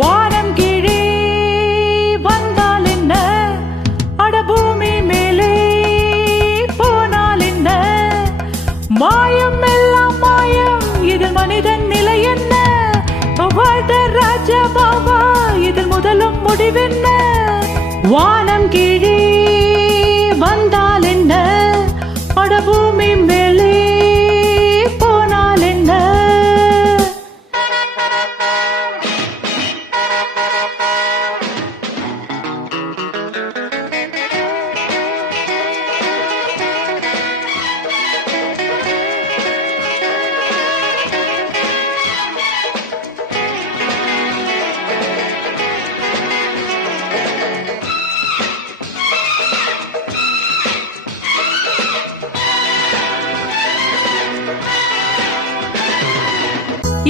வானம் கீழே வந்தால் என்ன, அடபூமி மேலே போனால் என்ன, மாயம் எல்லாம் மாயம், இதில் மனிதன் நிலை என்ன, வாழ்ந்த ராஜா பாபா இதில் முதலும் முடிவென்ன. வானம் கீழே வந்தால் என்ன, அடபூமி மேலே போனால் என்ன.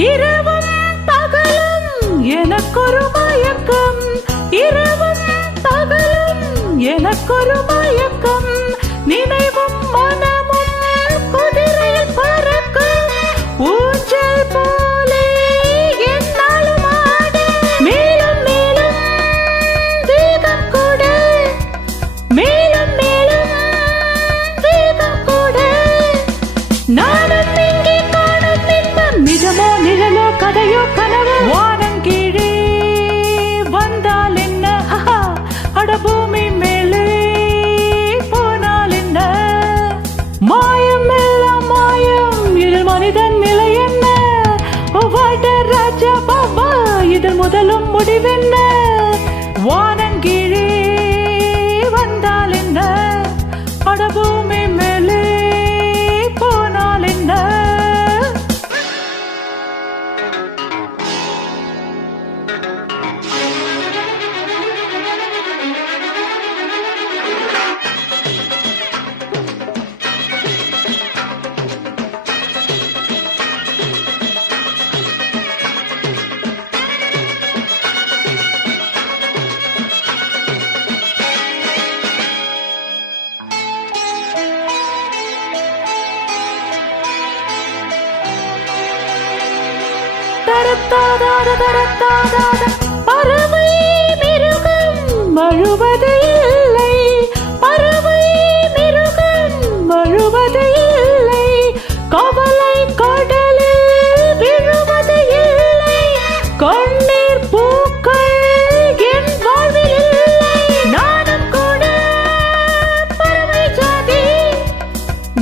இரவும் பகலும் எனக்கொரு மயக்கம், இரவும் பகலும் எனக்கொரு மயக்கம், நினைவும் மனமும் குதிரையில் பறக்கும், ஊஞ்சல் போலே என்னாலும் ஆட, மேலும் மேலும் வேகம் கூட, மேலும் மேலும் வேகம் கூட, நானும் இங்கே காணும் இன்பம் நிஜமோ நிழலோ கதையோ கனவு. வானம் கீழே வந்தால் என்ன, அடபூமி மேலே போனால் என்ன, மாயம் எல்லாம் மாயம், இதில் மனிதன் நிலை என்ன, வாழ்ந்த ராஜா பாபா இதில் முதலும் முடிவென்ன. வானம் கீழே வந்தால் என்ன, அடபூமி மேலே போனால் என்ன. பறவை மிருகம் அழுவது இல்லை, பறவை மிருகம் அழுவது இல்லை, கவலை கடலில் விழுவது இல்லை, கண்ணீர் பூக்கள் என் வாழ்வில் இல்லை. நானும் கூட பறவை ஜாதி,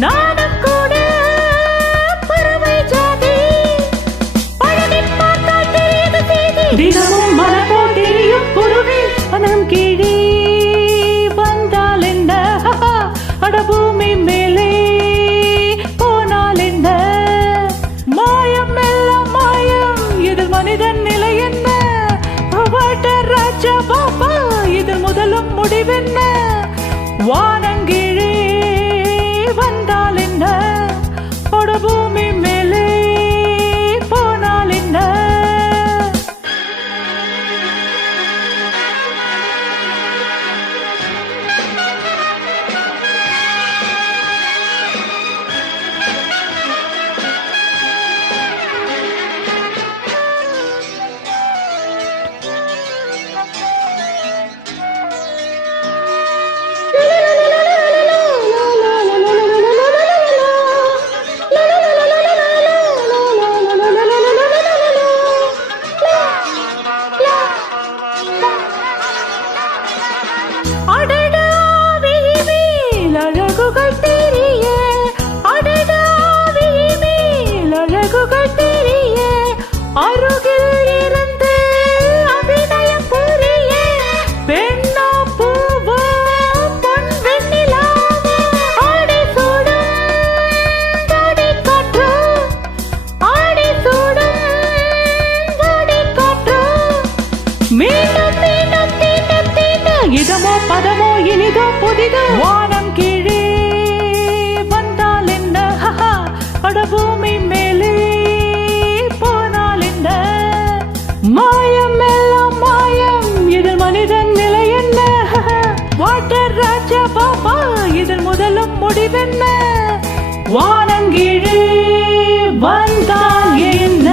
நானும் கூட பறவை ஜாதி, தினமும் மனப்போ தெரியும் குருவி. வனம் கீழே வந்தால் என்ன, அடபூமி மேலே போனால் என்ன, மாயம் எல்லாம் மாயம், இதில் மனிதன் நிலை என்ன, வாழ்ந்த ராஜா பாபா இதில் முதலும் முடிவென்ன. வானம் கீழே வந்தால் என்ன, அடபூமி மேலே போனால் என்ன. இதமோ பதமோ இனிதோ புதிதோ வானம் கீழே முடிவென்ன வானங்கீழே வந்தால் என்ன